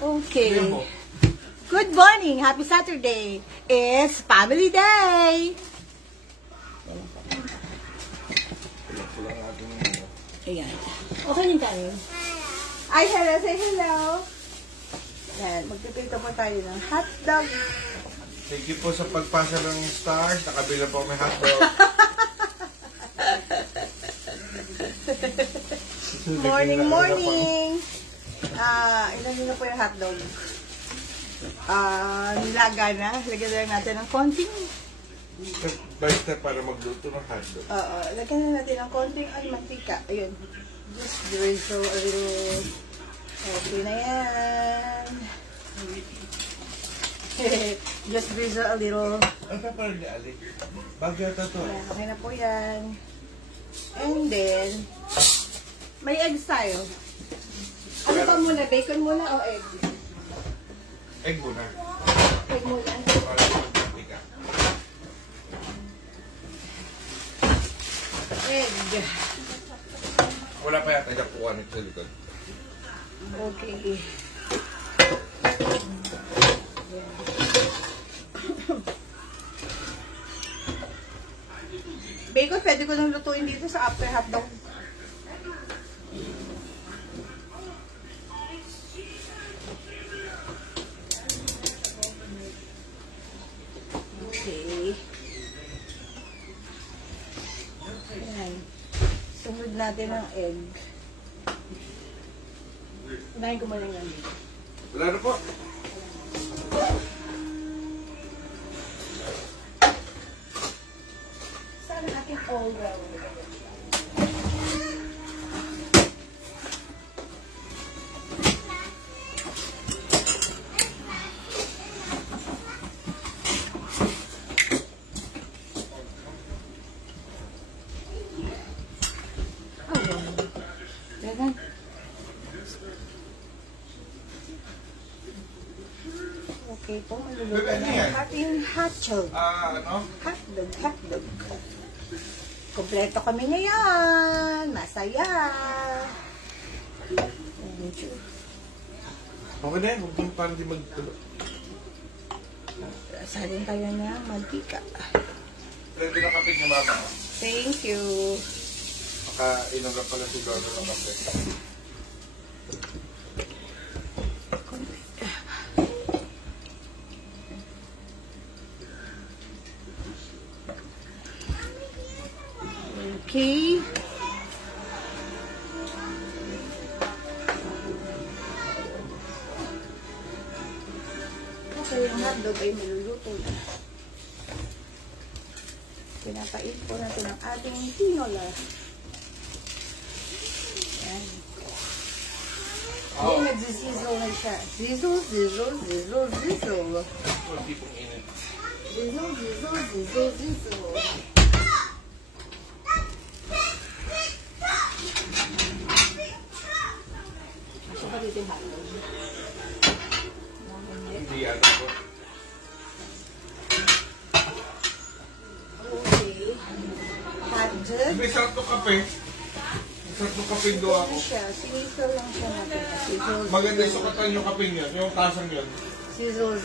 Okay. Good morning. Happy Saturday. It's family day. Ayan. Okay din tayo. Ay, hello. Say hello. Ayan. Magpipito po tayo ng hotdog. Thank you po sa pagpasa ng stars. Nakabila po may hotdog. Morning, morning. Ilagay na po yung hotdog. Nilaga na. Lagyan lang natin ng konting. Step by step para magluto ng hotdog. Oo. Lagyan na natin ng konting mantika. Ayun. Just drizzle a little. Okay na yan. Just drizzle a little. Ay, parang niali. Bago yata to. Ayan, okay na po yan. And then, may eggs tayo. Ano ba muna? Bacon muna o egg? Egg muna. Egg muna. Para mantika. Egg. Wala pa yata japuan ito sa likod. Okay. Bacon, pwede ko nang lutuin dito sa after hotdog. Okay. Ayan. Sunod natin ang egg. Unahin ko muna yan. Wala na po. Saan ang ating all well? Okay po, maluluto na ang ating hotdog. Ano? Hotdog. Kompleto kami ngayon. Masaya. Okay na yan. Huwag mo parang di magtulo. Salin tayo ng mantika. Pwede na kape niya, mama. Thank you. Makainom lang pala siguro ng kape. Okay. Kasi yung hotdog ay niluluto na. Pinapait po natin ang ating tinola. Yan. Then, nagsizzle na siya. Sizzle. Huwag tipong init. Sizzle. Dito yung hotdog. Hindi yata po. Okay. Hotdog. May sarap to kape. Sarap to kape do ako. Sizzle lang siya natin. Sizzle. Maganda yung sukatan yung kape niya. Yung tasang yun. Sizzle.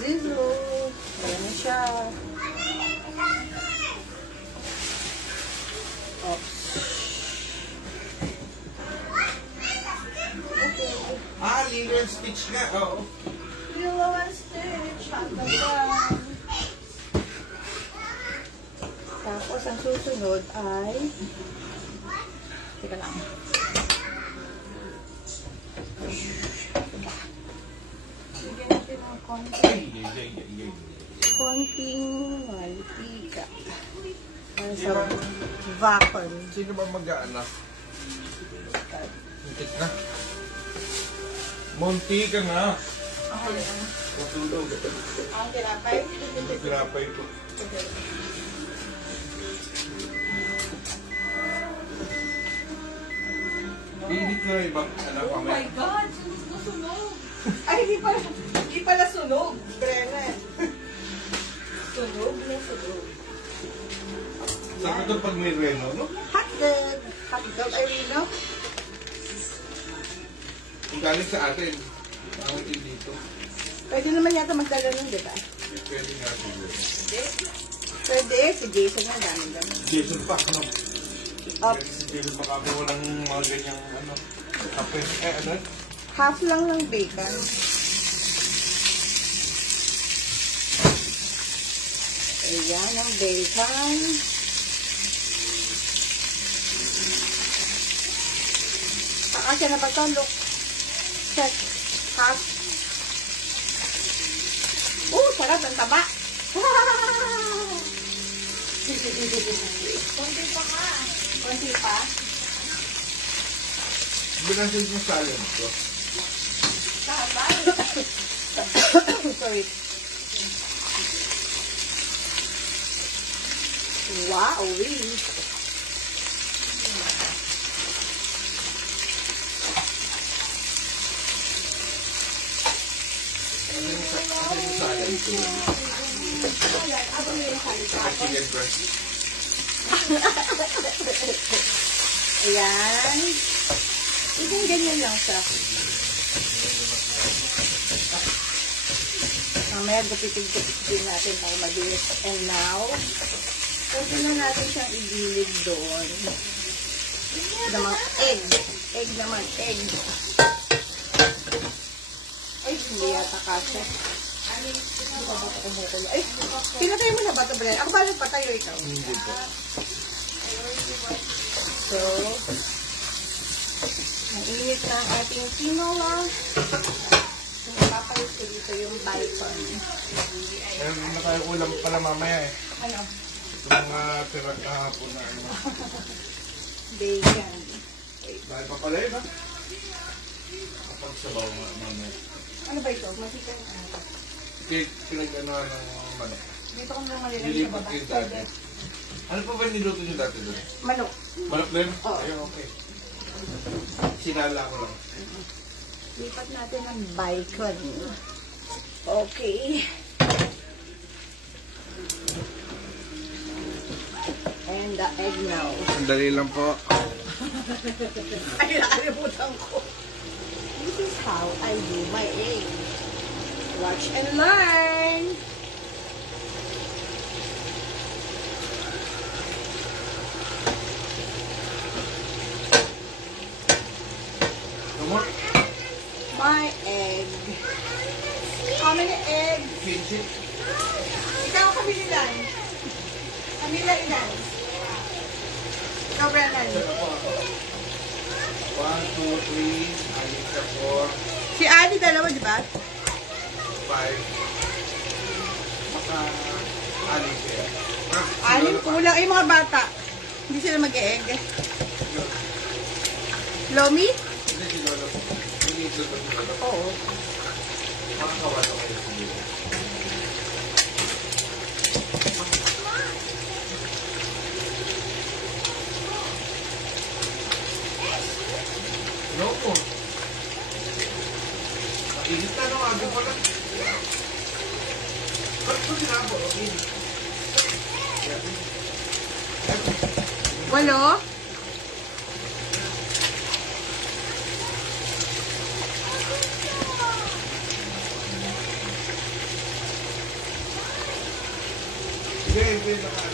Ayan na siya. Oops. Lilo and Stitch nga. Oo. Lilo and Stitch. Hotdog lang. Tapos, ang susunod ay... Teka lang. Bigyan natin ng konting mantika. Para sa vacuum. Sino ba mag-aanak? Muntik na. Munti ka nga. Okay na. Matulog. Ang tinapay? Tinapay po. Okay. Biinit na ibang anak Oh my God! Sunog! Ay, hindi pala sunog. Brennan. Sunog. Saka ito pag may reno, no? Hotdog. Hotdog, Irino. Kung galing sa atin. Ang dito. Pwede naman yata magdala nun, di ba? Pwede nga siguro. Pwede, si Jason na dami. Jason pa, ano? Oops. Si Jason baka may walang mga ganyang, ano, kape. Ano? Half lang ng bacon. Ayan ang bacon. Pakasya na ba ito? Look. Check. Half. Sarap ang taba. Konti pa ka. Konti pa? Binasin mo salad ko. Sorry. Wow, really? Ano yung salad ko? Chicken breast. Ayan. Isang ganyan lang siya. Mamaya gupitig-gupit din natin para mabilis. And now, pwede na natin siyang igilid doon. Namang egg. Egg naman, egg. Ay, hindi yata kasi. Hindi pa ba ito kumukulo? Ay, pinatay mo na ba ito, Brian? Ako ba nagpatayo ikaw? Hindi po. So, mainit na ang ating quinoa. So, papalit ko dito yung bacon. Meron na tayo ulam pala mamaya eh. Ano? Ito mga tirag kahapon na ano. Bacon. Wait. Dahil pa pala yun ha? Kapag sabaw mamaya. Ano ba ito? Masikan na ito. Pinag-ano ng manok. Dito ko naman nilagay sa Nilipat baba. yun dati. Pwede. Ano pa ba niluto nyo dati doon? Manok. Manok din? Oo. Ayun, okay. Sinala ko lang. Lipat natin ng bacon. Okay. And the egg now. Sandali lang po. Ay, nakalimutan ko. This is how I do my egg. Watch and learn. Come on. My egg. How many eggs? Pinch it. Ikaw, Kamilan. Kamila, ilan? Ikaw, Brennan. 1, 2, 3, Alisa 4, Si Ali, dalawa, di ba? 5. Baka Alisa yan. Anim kulang. Ay, mga bata. Hindi sila mag-egg. Lomi? Hindi si Lolo. Hindi ito si Lolo. Oo. Makakawala kayo si Lolo. No po. Init na no, agad pa lang. Ba't ko sinabo? Init. Walo? Hindi, hindi naman.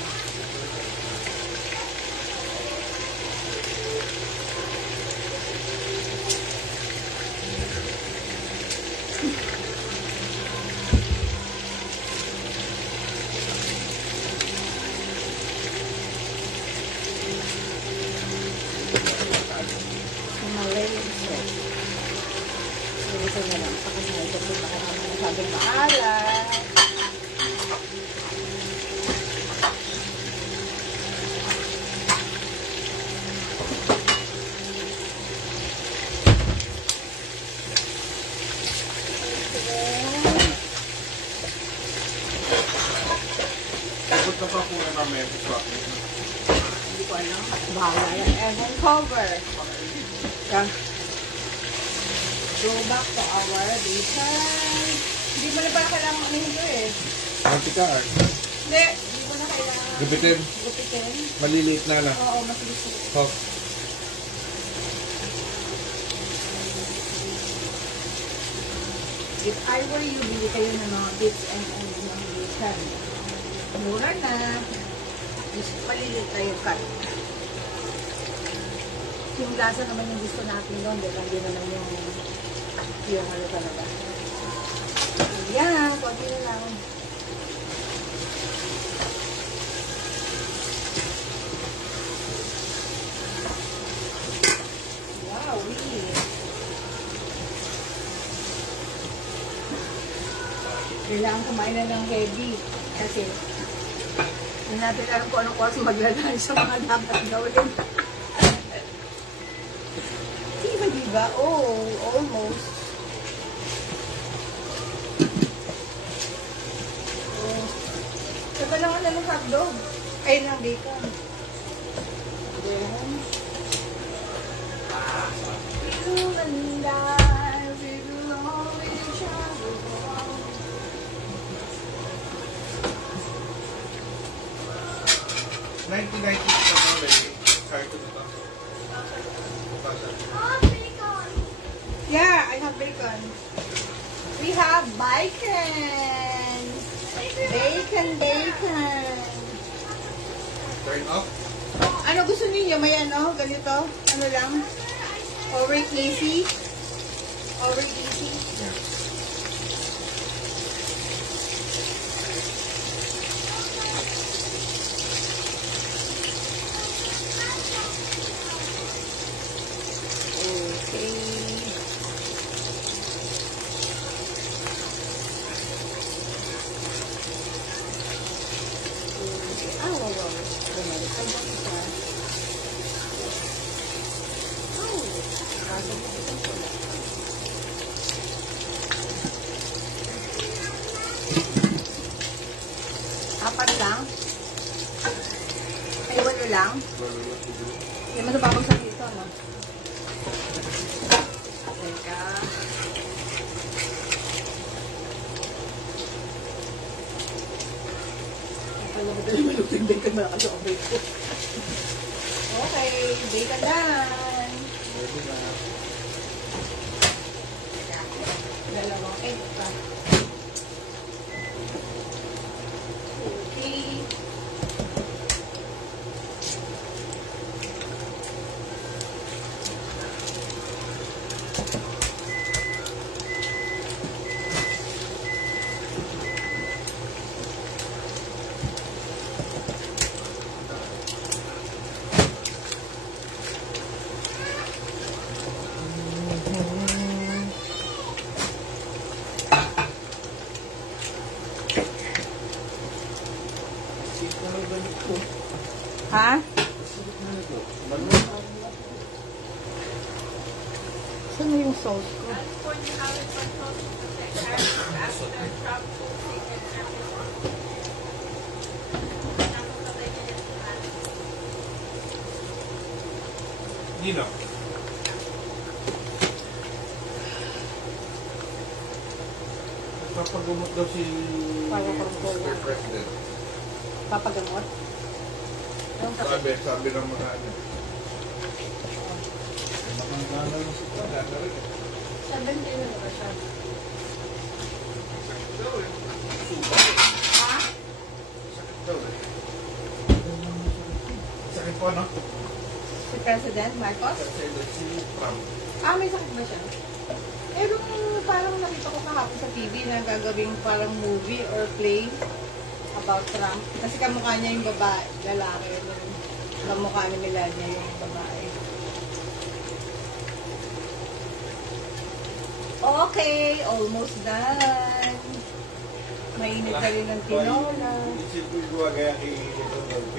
Malayo siya. Ito na lang. Pakasal ko po baka naman masyadong maalat. Punta pa po na kami sa swap. Hindi ko alam. Bahala yan. And then cover. Yan. Go back to our bacon. Hindi mo na pala kailangan ano ito eh. Mantika. Hindi. Hindi mo na kailangan Gupitin. gupitin. Maliliit na lang. Oo, mas gusto. Hop. If I were you, bili kayo ng mga bits and mga bacon. Mura na. Just palili kayo cut. Yung lasa naman yung gusto natin doon. Depende naman yung ano talaga. Ayan, konti na lang. Wow, really? Kailangan kumain na ng heavy. Kasi, hindi natin alam kung anong oras maglalaan sa mga dapat gawin. Diba? Oh, almost. Oh. Saka lang ang ng hotdog. Ay, ng bacon. Then, feel alive, we will always travel on. 1990 pa already. Sorry to the Yeah, I have bacon. We have bacon. Bacon. turn off. Ano gusto niyo? May ano? Ganito? Ano lang? Over easy? Over easy? Yeah. Apat lang? Aywan nyo lang? Hindi mo nababagsak dito, no? Teka. Alam mo dali malutang bacon na kasi ang bacon. Okay, bacon done. Dalawang egg pa. Okay. Ha? Saan mo yung sauce ko? Nino. Papagumot daw si Mr. President. Papagamot? Anong sakit? Sabi ng mga ano. Makangala mo si President. 70 na ba siya? Sakit daw eh. Ha? Sakit daw eh. Sakit po ano? Si President Marcos? Si Trump. Ah, may sakit ba siya? Eh, nung parang nakita ko kahapon sa TV na gagawing parang movie or play about Trump. Kasi kamukha niya yung babae, lalaki. Kamukha ni Melania yung babae. Okay, almost done. Mainit na rin ng tinola. Isip ko yung gaya kay Donald P.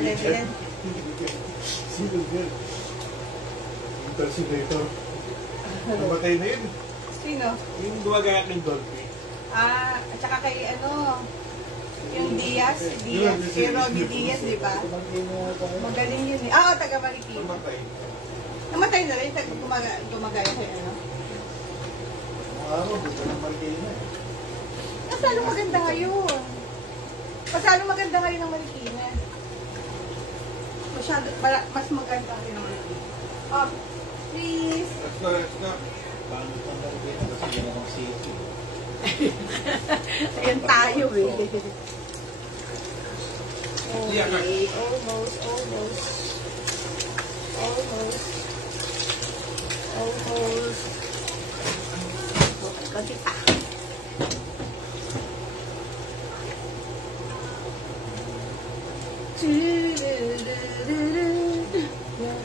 President. Single girl. Impersonator. Namatay na yun. Sino? Yung gumagaya ng Dolphy. Ah, at saka kay ano, yung Diaz, kay Robbie Diaz, di ba? Magaling yun eh. Ah, taga Marikina. Namatay. Namatay na rin, gumagaya kay ano. Araw, buta ng Marikina eh. Masyadong maganda ngayon. Masyadong maganda ngayon ang Marikina. Mas maganda ngayon ang Marikina. Please. Let's go, let's go. Paano itong Marikina? Kasi yun ang city. Ayan tayo eh. Yeah, Okay, almost. Okay, konti pa.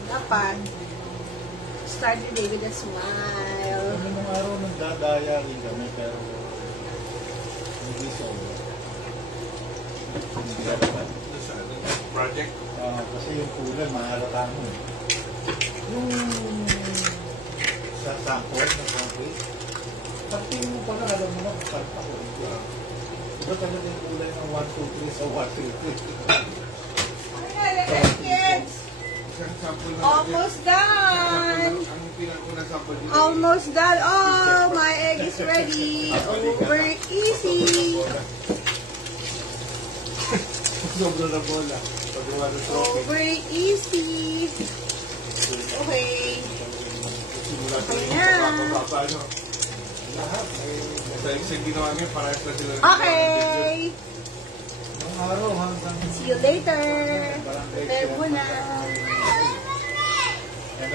Dapat start your day with a smile. Kami nung araw nagdadaya rin kami pero hindi sobra. Hindi dapat. Sa project. Kasi yung kulay, mahalata mo eh. Yung sa sample ng concrete, pagtingin mo pala, alam mo na kung kalpa ko. Iba talaga yung kulay ng 1, 2, 3 sa 1, 3, 3. Kids! Isang sample na Almost done! Ang pinakaunang sample dito. Almost done. Oh, my egg is ready. Over easy. Sobra na bola. Pagawa ng trophy. Over easy. Okay. Simula ko Okay yung na. mababa, no? Lahat. Sa exam ginawa niya, parehas na sila. Okay. Nung araw hanggang... See you later. Prepare muna. And